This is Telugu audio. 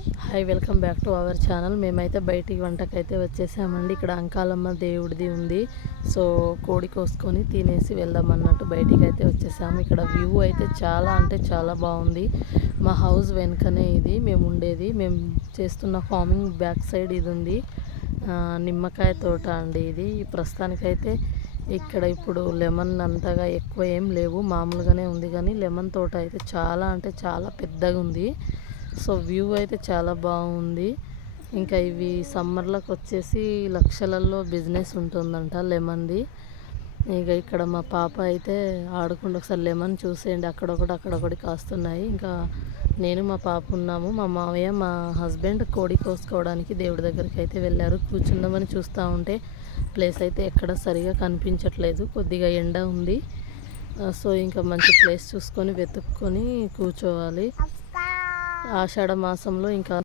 Hi, welcome back to our channel. మేమైతే బయటికి వంటకైతే వచ్చేసామండి. ఇక్కడ అంకాలమ్మ దేవుడిది ఉంది. సో కోడి కోసుకొని తినేసి వెళ్దామన్నట్టు బయటికి అయితే వచ్చేసాము. ఇక్కడ వ్యూ అయితే చాలా అంటే చాలా బాగుంది. మా హౌస్ వెనుకనే ఇది మేము ఉండేది. మేము చేస్తున్న ఫార్మింగ్ బ్యాక్ సైడ్ ఇది ఉంది. నిమ్మకాయ తోట అండి ఇది. ప్రస్తుతానికైతే ఇక్కడ ఇప్పుడు లెమన్ అంతగా ఎక్కువ ఏం లేవు, మామూలుగానే ఉంది. కానీ లెమన్ తోట అయితే చాలా అంటే చాలా పెద్దగా ఉంది. సో వ్యూ అయితే చాలా బాగుంది. ఇంకా ఇవి సమ్మర్లోకి వచ్చేసి లక్షలలో బిజినెస్ ఉంటుందంట లెమన్ది. ఇక ఇక్కడ మా పాప అయితే ఆడుకుంటూ ఒకసారి లెమన్ చూసేయండి, అక్కడొకటి కాస్తున్నాయి. ఇంకా నేను మా పాప ఉన్నాము. మా మావయ్య మా హస్బెండ్ కోడి కోసుకోవడానికి దేవుడి దగ్గరికి అయితే వెళ్ళారు. కూర్చుందామని చూస్తూ ఉంటే ప్లేస్ అయితే ఎక్కడ సరిగా కనిపించట్లేదు, కొద్దిగా ఎండ ఉంది. సో ఇంకా మంచి ప్లేస్ చూసుకొని వెతుక్కొని కూర్చోవాలి. ఆషాఢ మాసంలో ఇంకా